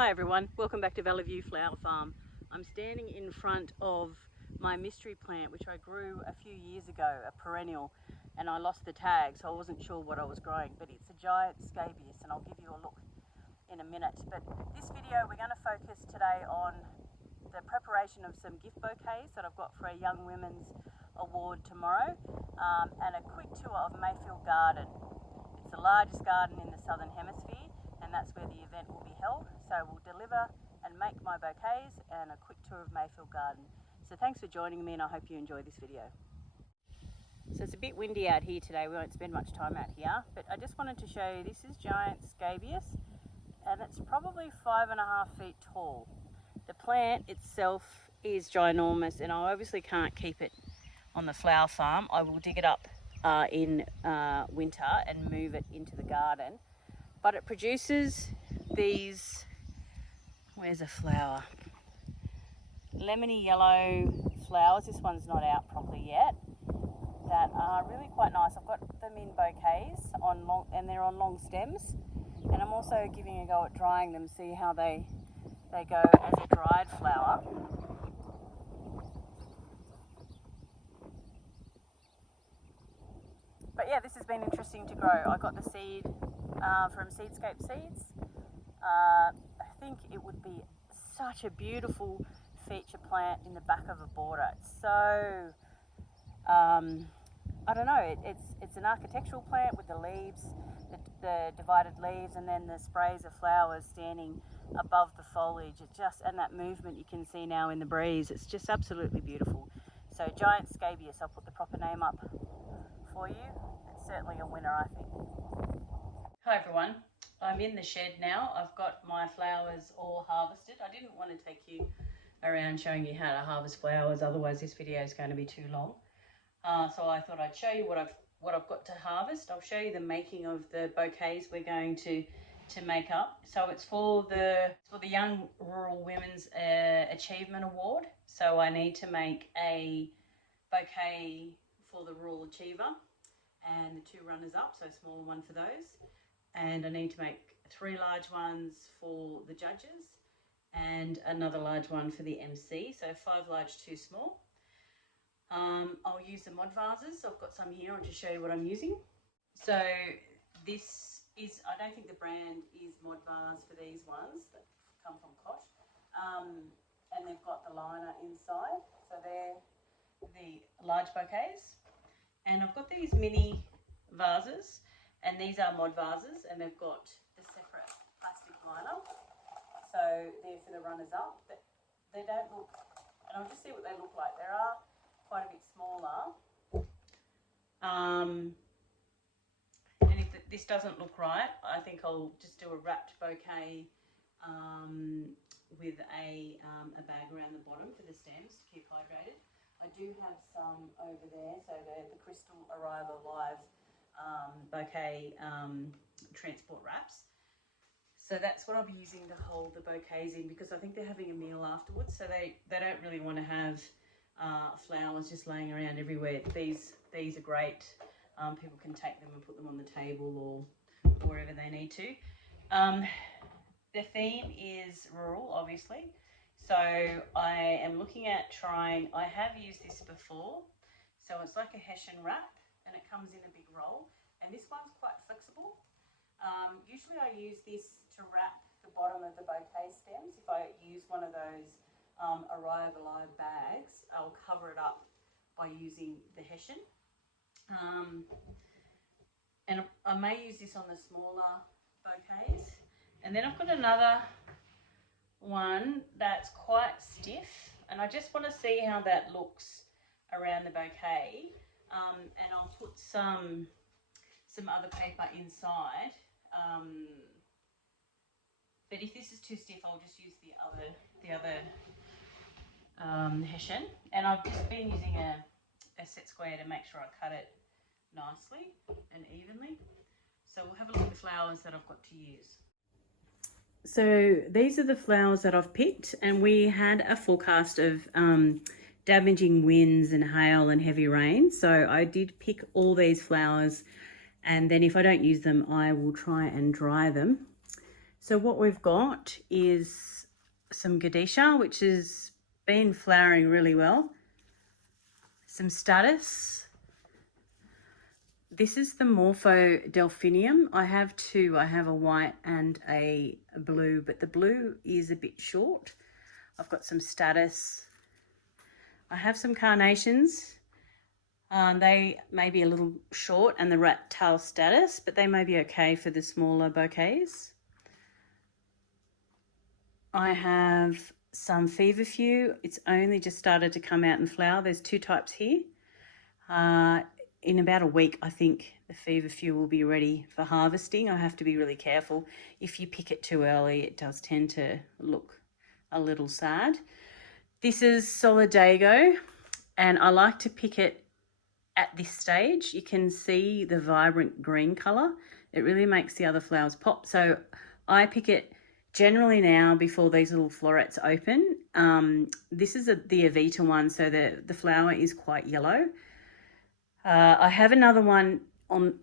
Hi everyone, welcome back to Valley View Flower Farm. I'm standing in front of my mystery plant which I grew a few years ago, a perennial, and I lost the tag so I wasn't sure what I was growing, but it's a giant scabious and I'll give you a look in a minute. But this video we're going to focus today on the preparation of some gift bouquets that I've got for a Young Women's Award tomorrow, and a quick tour of Mayfield Garden. It's the largest garden in the Southern Hemisphere, and that's where the event will be held. So we'll deliver and make my bouquets and a quick tour of Mayfield Garden. So thanks for joining me and I hope you enjoy this video. So it's a bit windy out here today, we won't spend much time out here, but I just wanted to show you, this is giant scabious and it's probably 5.5 feet tall. The plant itself is ginormous and I obviously can't keep it on the flower farm. I will dig it up in winter and move it into the garden. But it produces these, where's a flower? Lemony yellow flowers. This one's not out properly yet. That are really quite nice. I've got them in bouquets on long, and they're on long stems. And I'm also giving a go at drying them, see how they go as a dried flower. But yeah, this has been interesting to grow. I got the seed from Seedscape seeds. I think it would be such a beautiful feature plant in the back of a border. It's so, I don't know, it's an architectural plant with the leaves, the divided leaves, and then the sprays of flowers standing above the foliage. It just, and that movement you can see now in the breeze, it's just absolutely beautiful. So giant scabious, I'll put the proper name up for you. It's certainly a winner, I think. Hi everyone, I'm in the shed now. I've got my flowers all harvested. I didn't want to take you around showing you how to harvest flowers, otherwise this video is going to be too long. So I thought I'd show you what I've got to harvest. I'll show you the making of the bouquets we're going to make up. So it's for the Young Rural Women's Achievement Award. So I need to make a bouquet for the Rural Achiever and the 2 runners up, so a smaller one for those. And I need to make 3 large ones for the judges and another large one for the MC, so 5 large, 2 small. I'll use the mod vases. I've got some here. I'll just show you what I'm using. So this is, I don't think the brand is Mod Vase for these ones that come from Koch. And they've got the liner inside, so they're the large bouquets. And I've got these mini vases, and these are mod vases, and they've got the separate plastic liner. So they're for the runners up, but they don't look, and I'll just see what they look like. They are quite a bit smaller. And if this doesn't look right, I think I'll just do a wrapped bouquet with a bag around the bottom for the stems to keep hydrated. I do have some over there, so the Crystal Arrival Live bouquet transport wraps. So that's what I'll be using to hold the bouquets in, because I think they're having a meal afterwards, so they don't really want to have flowers just laying around everywhere. These are great. People can take them and put them on the table or wherever they need to. The theme is rural, obviously. So I am looking at trying, I have used this before. So it's like a Hessian wrap and it comes in a big roll. And this one's quite flexible. Usually I use this to wrap the bottom of the bouquet stems. If I use one of those Arrive Alive bags, I'll cover it up by using the Hessian. And I may use this on the smaller bouquets. And then I've got another one that's quite stiff, and I just want to see how that looks around the bouquet. And I'll put some other paper inside. But if this is too stiff, I'll just use the other Hessian. And I've just been using a set square to make sure I cut it nicely and evenly. So we'll have a look at the flowers that I've got to use. So these are the flowers that I've picked, and we had a forecast of damaging winds and hail and heavy rain. So I did pick all these flowers, and then if I don't use them, I will try and dry them. So what we've got is some Gadisha, which has been flowering really well. Some Status. This is the Morpho Delphinium. I have two. I have a white and a blue, but the blue is a bit short. I've got some Status. I have some Carnations. They may be a little short, and the Rat Tail Status, but they may be okay for the smaller bouquets. I have some Feverfew. It's only just started to come out and flower. There's two types here. In about a week, I think the Feverfew will be ready for harvesting. I have to be really careful. If you pick it too early, it does tend to look a little sad. This is Solidago, and I like to pick it at this stage. You can see the vibrant green colour. It really makes the other flowers pop. So I pick it generally now before these little florets open. This is the Avita one, so the flower is quite yellow. I have another one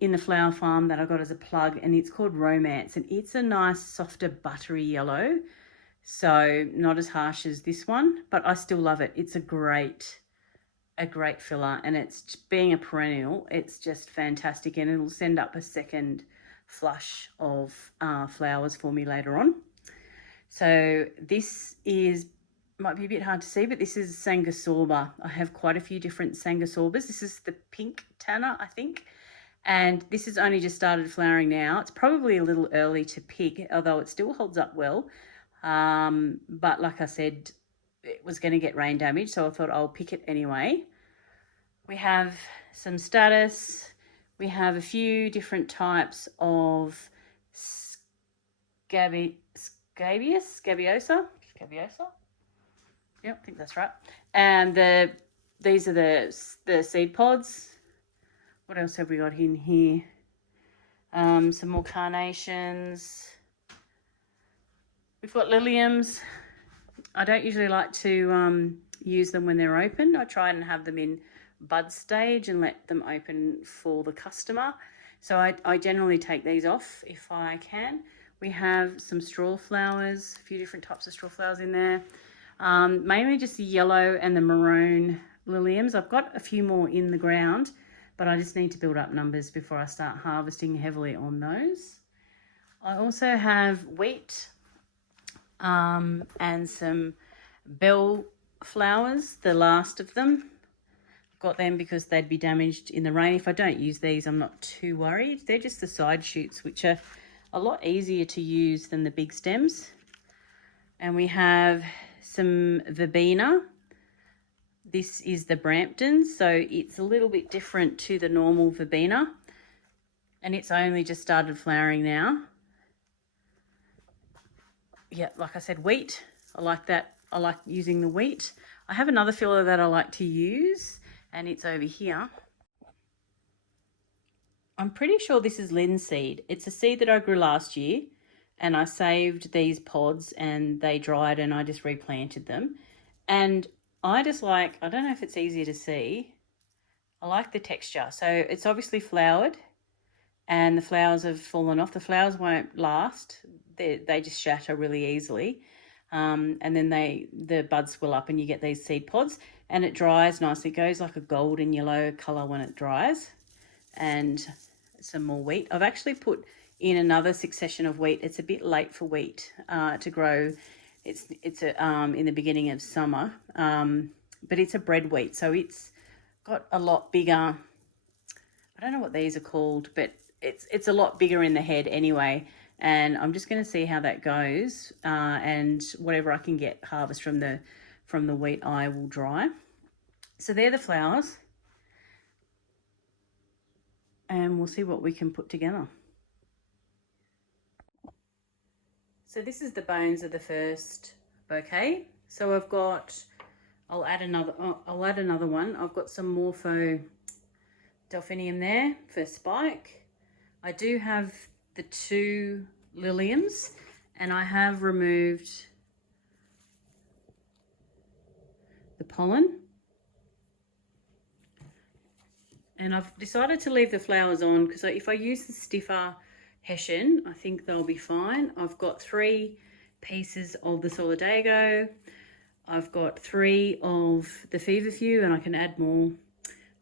in the flower farm that I got as a plug, and it's called Romance, and it's a nice softer buttery yellow, so not as harsh as this one, but I still love it. It's a great filler, and it's being a perennial, it's just fantastic, and it'll send up a second flush of flowers for me later on. So this might be a bit hard to see, but this is Sanguisorba. I have quite a few different Sanguisorbas. This is the pink Tanner, I think, and this has only just started flowering now. It's probably a little early to pick, although it still holds up well. But like I said, it was going to get rain damage, so I thought I'll pick it anyway. We have some Status. We have a few different types of Scabiosa. Yep, I think that's right. And these are the seed pods. What else have we got in here? Some more Carnations. We've got Liliums. I don't usually like to use them when they're open. I try and have them in bud stage and let them open for the customer. So I generally take these off if I can. We have some straw flowers, a few different types of straw flowers in there. Mainly just the yellow and the maroon Liliums. I've got a few more in the ground, but I just need to build up numbers before I start harvesting heavily on those. I also have wheat and some bell flowers, the last of them. Got them because they'd be damaged in the rain. If I don't use these, I'm not too worried. They're just the side shoots, which are a lot easier to use than the big stems. And we have some Verbena. This is the Brampton, so it's a little bit different to the normal Verbena, and it's only just started flowering now. Yeah, like I said, wheat. I like that. I like using the wheat. I have another filler that I like to use, and it's over here. I'm pretty sure this is linseed. It's a seed that I grew last year, and I saved these pods and they dried and I just replanted them. And I just like, I don't know if it's easier to see, I like the texture. So it's obviously flowered and the flowers have fallen off. The flowers won't last. They just shatter really easily. And then the buds swell up and you get these seed pods, and it dries nicely. It goes like a golden yellow colour when it dries. And some more wheat. I've actually put in another succession of wheat. It's a bit late for wheat to grow. It's in the beginning of summer, but it's a bread wheat, so it's got a lot bigger. I don't know what these are called, but it's a lot bigger in the head anyway. And I'm just going to see how that goes, and whatever I can get harvest from the wheat, I will dry. So they're the flowers, and we'll see what we can put together. So this is the bones of the first bouquet. So I've got, I'll add another one. I've got some Morpho Delphinium there for spike. I do have the two Liliums, and I have removed the pollen. And I've decided to leave the flowers on because if I use the stiffer Hessian, I think they'll be fine. I've got 3 pieces of the Solidago. I've got 3 of the Feverfew, and I can add more.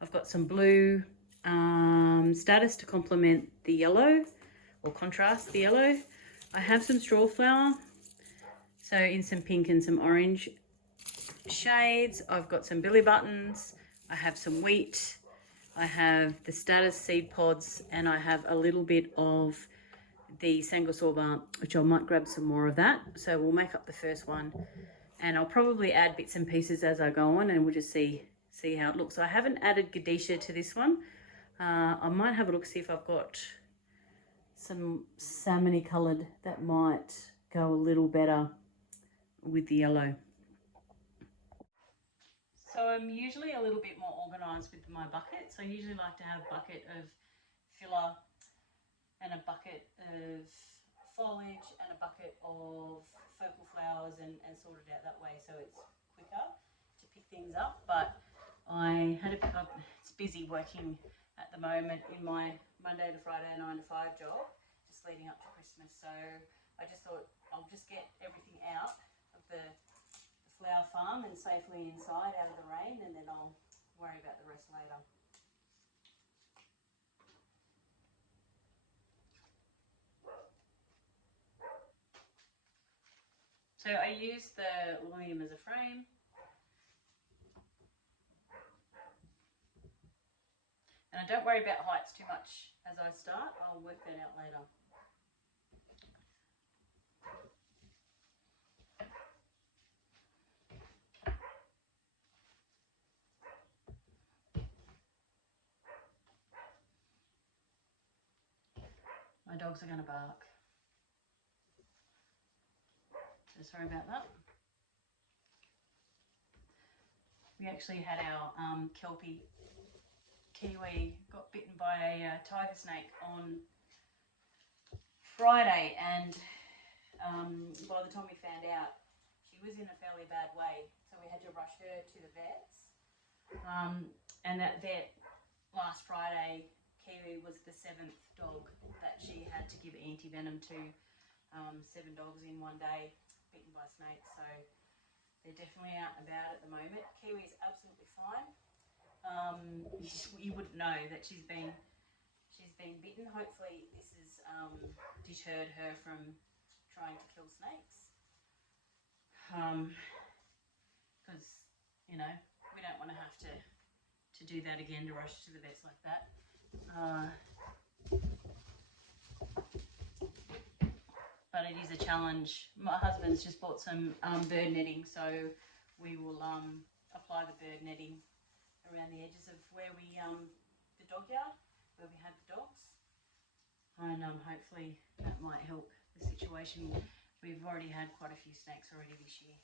I've got some blue status to complement the yellow or contrast the yellow. I have some straw flower, so in some pink and some orange shades. I've got some billy buttons. I have some wheat. I have the status seed pods, and I have a little bit of the Sangosorba, which I might grab some more of that. So we'll make up the first one, and I'll probably add bits and pieces as I go on, and we'll just see how it looks. So I haven't added Gadisha to this one. I might have a look, see if I've got some salmony coloured that might go a little better with the yellow. So I'm usually a little bit more organised with my buckets. I usually like to have a bucket of filler and a bucket of foliage and a bucket of focal flowers and sort it out that way, so it's quicker to pick things up. But it's busy working at the moment in my Monday to Friday 9 to 5 job, just leading up to Christmas. So I just thought I'll just get everything out of the flower farm and safely inside out of the rain, and then I'll worry about the rest later. So I use the linoleum as a frame. And I don't worry about heights too much as I start. I'll work that out later. My dogs are going to bark. So sorry about that. We actually had our Kelpie Kiwi got bitten by a tiger snake on Friday, and by the time we found out, she was in a fairly bad way, so we had to rush her to the vets. And that vet last Friday, Kiwi was the 7th dog that she had to give anti-venom to. 7 dogs in one day bitten by snakes, so they're definitely out and about at the moment. Kiwi is absolutely fine. You wouldn't know that she's been bitten. Hopefully this has deterred her from trying to kill snakes, because we don't want to have to do that again, to rush to the vets like that. But it is a challenge. My husband's just bought some bird netting, so we will apply the bird netting around the edges of where the dog yard, where we had the dogs, and hopefully that might help the situation. We've already had quite a few snakes already this year.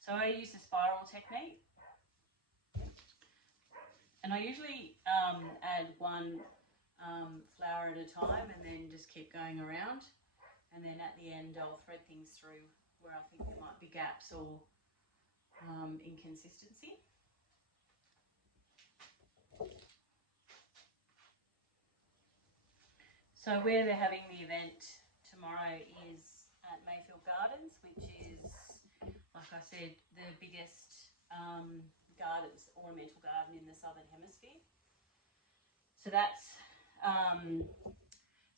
So I use the spiral technique, and I usually add 1 flower at a time and then just keep going around, and then at the end I'll thread things through where I think there might be gaps or inconsistency. So where they're having the event tomorrow is at Mayfield Gardens, which is, like I said, the biggest ornamental garden in the Southern Hemisphere. So that's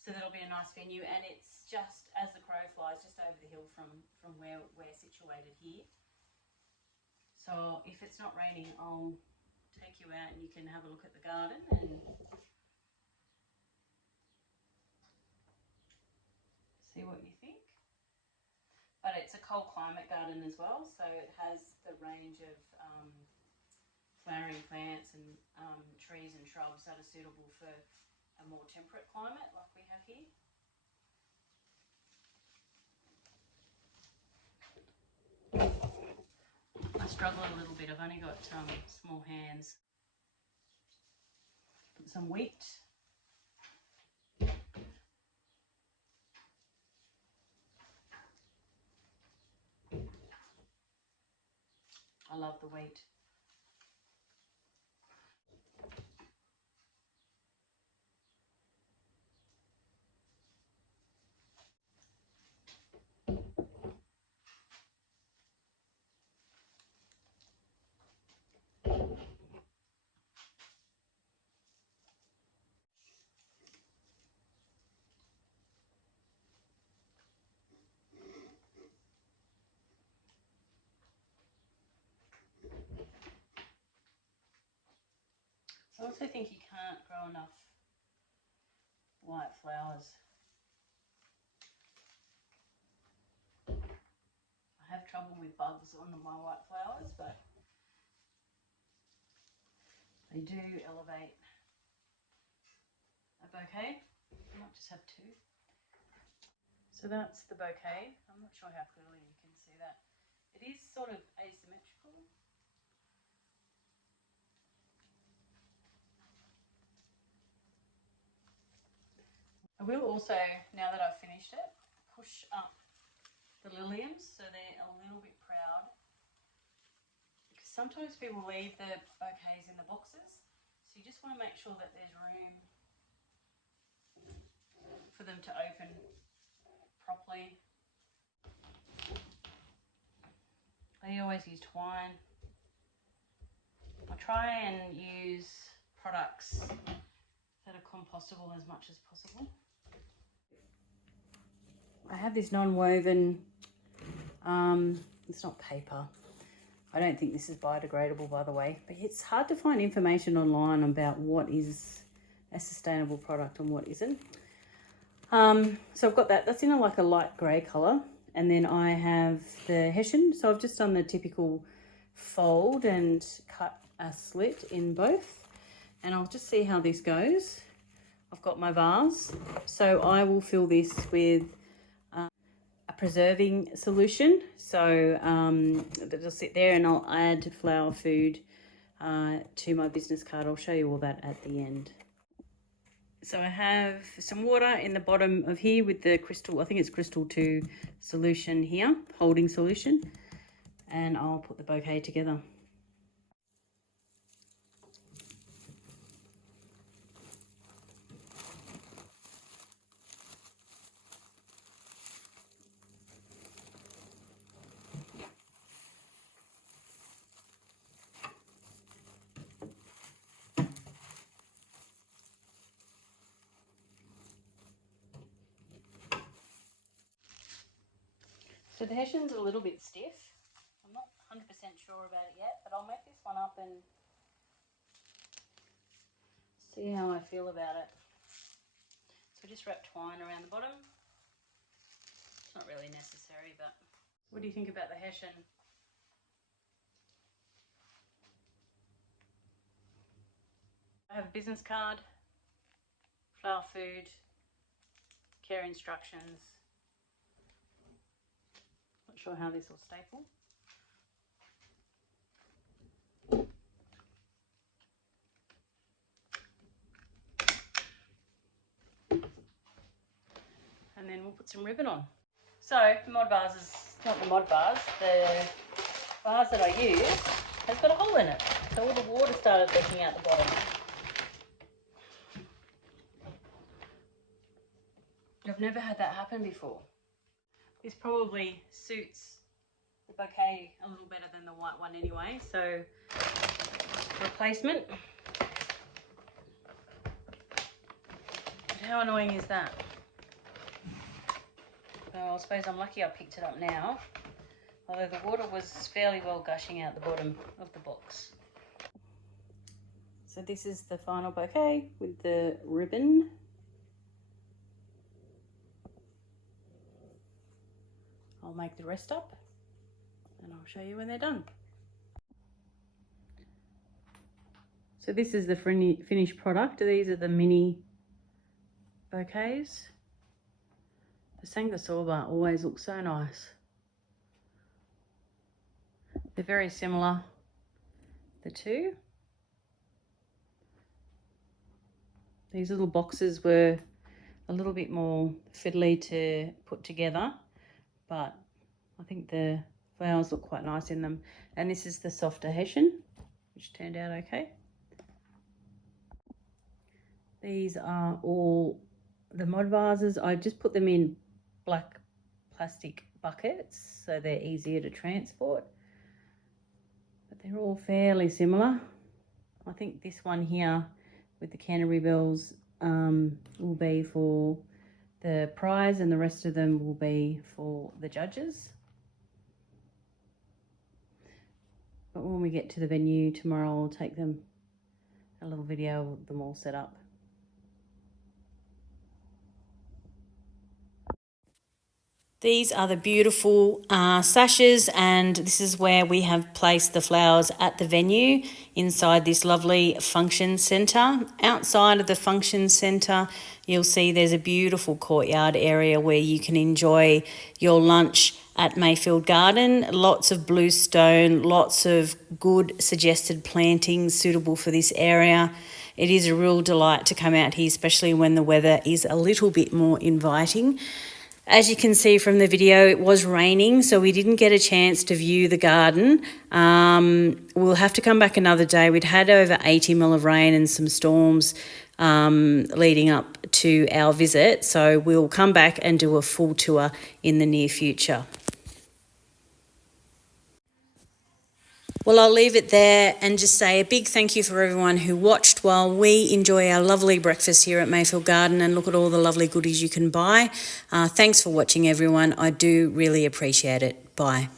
so that'll be a nice venue, and it's just as the crow flies, just over the hill from where we're situated here. So if it's not raining, I'll take you out and you can have a look at the garden and see what you think. But it's a cold climate garden as well, so it has the range of flowering plants and trees and shrubs that are suitable for a more temperate climate like we have here. I struggle a little bit. I've only got small hands. Put some wheat. I love the wheat. also think you can't grow enough white flowers. I have trouble with bugs on my white flowers, but they do elevate a bouquet. I might just have two. So that's the bouquet. I'm not sure how clearly you can see that. It is sort of asymmetrical. I will also, now that I've finished it, push up the liliums so they're a little bit proud. Because sometimes people leave the bouquets in the boxes, so you just want to make sure that there's room for them to open properly. I always use twine. I try and use products that are compostable as much as possible. I have this non-woven, it's not paper. I don't think this is biodegradable, by the way, but it's hard to find information online about what is a sustainable product and what isn't. So I've got that, that's in a light grey colour. And then I have the hessian. So I've just done the typical fold and cut a slit in both. And I'll just see how this goes. I've got my vase. So I will fill this with a preserving solution. So it'll sit there, and I'll add flower food to my business card. I'll show you all that at the end. So I have some water in the bottom of here with the crystal, I think it's crystal 2 solution here, holding solution, and I'll put the bouquet together. So the hessian's a little bit stiff. I'm not 100% sure about it yet, but I'll make this one up and see how I feel about it. So just wrap twine around the bottom. It's not really necessary, but what do you think about the hessian? I have a business card, flower food, care instructions. Not sure how this will staple. And then we'll put some ribbon on. So the mod vase is not the mod vase. The vase that I use has got a hole in it. So all the water started leaking out the bottom. I've never had that happen before. This probably suits the bouquet a little better than the white one anyway, so replacement. But how annoying is that? Well, I suppose I'm lucky I picked it up now, although the water was fairly well gushing out the bottom of the box. So this is the final bouquet with the ribbon. I'll make the rest up and I'll show you when they're done. So this is the finished product. These are the mini bouquets. The Sanguisorba always looks so nice. They're very similar, the two. These little boxes were a little bit more fiddly to put together, but I think the flowers look quite nice in them. And this is the softer hessian, which turned out okay. These are all the mod vases. I just put them in black plastic buckets so they're easier to transport. But they're all fairly similar. I think this one here with the Canterbury bells will be for the prize, and the rest of them will be for the judges. But when we get to the venue tomorrow, I'll take them a little video of them all set up. These are the beautiful sashes, and this is where we have placed the flowers at the venue inside this lovely function centre. Outside of the function centre, you'll see there's a beautiful courtyard area where you can enjoy your lunch at Mayfield Garden. Lots of bluestone, lots of good suggested plantings suitable for this area. It is a real delight to come out here, especially when the weather is a little bit more inviting. As you can see from the video, it was raining, so we didn't get a chance to view the garden. We'll have to come back another day. We'd had over 80 mil of rain and some storms leading up to our visit, so we'll come back and do a full tour in the near future. Well, I'll leave it there and just say a big thank you for everyone who watched while we enjoy our lovely breakfast here at Mayfield Garden and look at all the lovely goodies you can buy. Thanks for watching, everyone. I do really appreciate it. Bye.